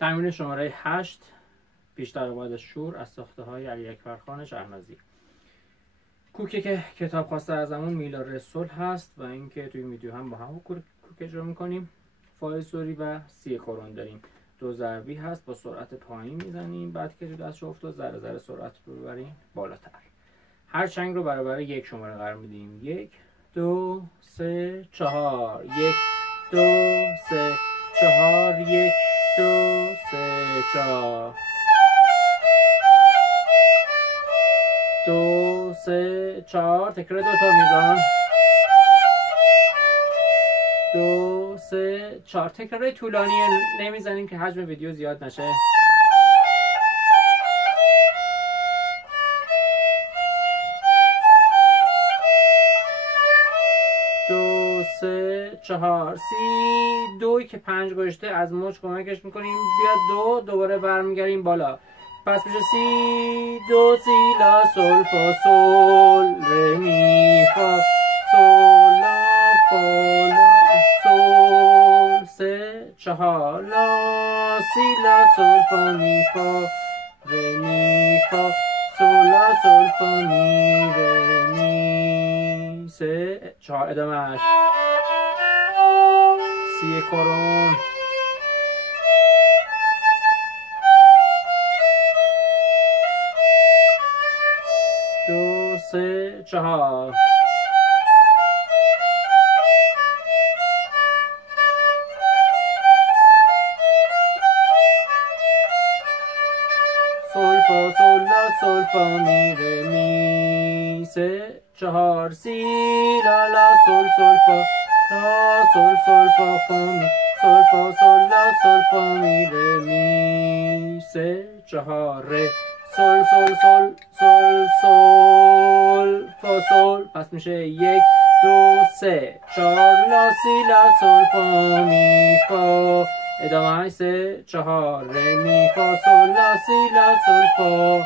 تمرین شماره 8 بیشتر بعد شور از ساخته های علی اکبر خان شهنازی. کوکی که کتاب خواسته ازمون میلاد رسول هست و اینکه توی ویدیو هم با هم کوک اجرا میکنیم. فای سوری و سی کرون داریم. دو ضربی هست با سرعت پایین میزنیم، بعد که تو دست افتاد ذره ذره سرعت رو ببریم بالاتر. هر چنگ رو برابر یک شماره قرار میدیم. 1 2 3 4 1 2 3 4 1 2 3 4 2 3 4 تکرار دو تا میزان 2 3 4 تکرار طولانی نمیزنیم که حجم ویدیو زیاد نشه. 2 3 4 سی دوی که 5 گذاشته از مچ کمکش میکنیم بیاد دو، دوباره برمیگردیم بالا. پس میشه سی دو سی لا سول فا سول ره می فا سول لا فا لا سول 3 4 لا سی لا سول فا می فا ره می فا سول لا سول فا می ره می 3 4 ادامهش سی کرون 2 3 4 سول فا سول لا سول فا می ره می 3 4 سی لا لا سول سول فا لا سول سول فا فا می سول فا سول لا سول فا می ره می 3 4 ره سول سول سول سول سول فا سول. پس میشه 1 2 3 4 لا سی لا سول فا می فا ادامه 3 4 ره می فا سول لا سی لا سول فا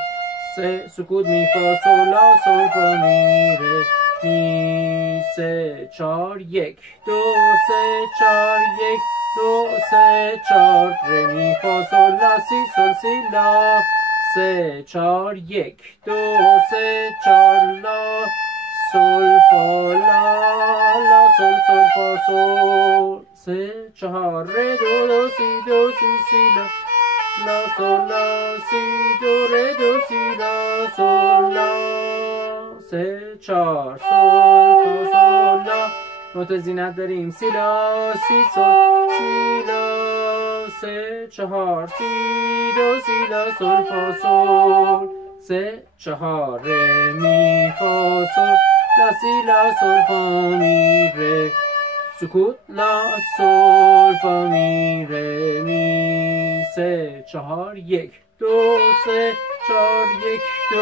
3 سکوت می فا سول لا سول فا می ره می 3 4 1 2 3 4 1 2 3 4 ره می فا سول لا سی سول سی لا 3 4 1 2 3 4 لا سول فا لا لا سول سول فا سول 3 4 ره دو سی سی لا لا سول لا سی دو ره دو سی لا سول لا 3 4 سول فا سول لا نوت زینت داریم سی لا سی سول سی لا 3 4 سی دو سی لا سول فا سول 3 4 ره می فا سول لا سی لا سول فا می ره سکوت لا سول فا می ره می 3 4 1 2 3 4 1 2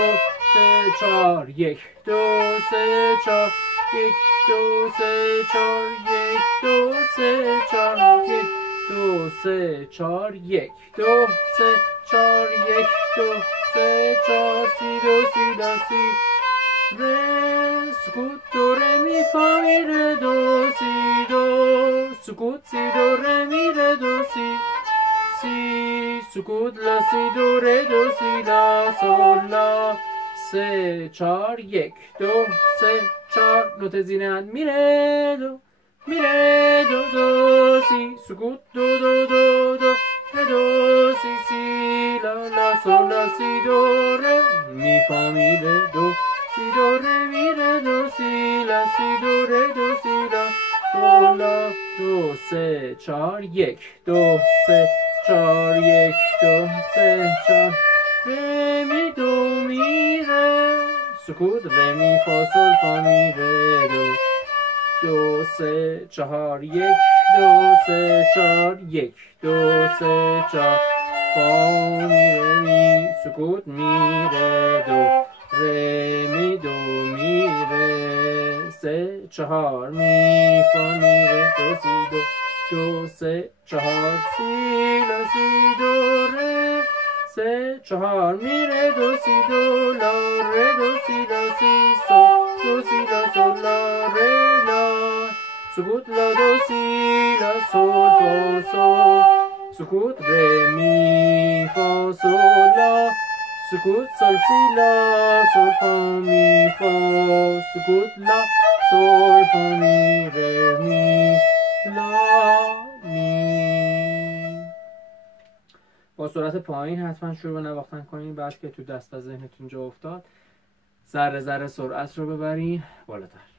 3 4 1 2 3 4 1 2 3 4 1 2 3 4 1 2 3 4 1 2 3 4 1 2 3 4 سی دو سی لا سی ره سکوت دو ره می فا می ره دو سی دو سکوت سی دو ره می ره دو سی سی سکوت لا سی دو ره دو سی لا سول لا 3 4 1 2 3 4 نوت زینت میره دو دو سی سکوت دو دو دو دو ره دو سی سی لا لا سول لا سی دو ره می فا می ره دو سی دو ره می ره دو سی لا سی دو ره دو سی لا سول لا 2 3 4 1 2 3 4 1 2 3 4 ره می دو می ره سکوت ره می فا سول فا می ره دو 2 3 4 1 2 3 4 1 2 3 4 فا می ره می سکوت می ره دو ره می دو می ره 3 4 می فا می ره دو سی دو 2 3 4 سی لا سی دو ره 3 4 می ره دو سی دو لا ره دو سی لا سی سول دو سی لا سول لا ره لا سکوت لا دو سی لا سول فا سول سکوت ره می فا سول لا، سکوت سول سی لا سول فا می فا، سکوت لا سول فا می ره می لا می. با سرعت پایین حتما شروع به نواختن کنین. بعد که تو دست از ذهنتون جا افتاد ذره ذره سرعت رو ببرین بالاتر.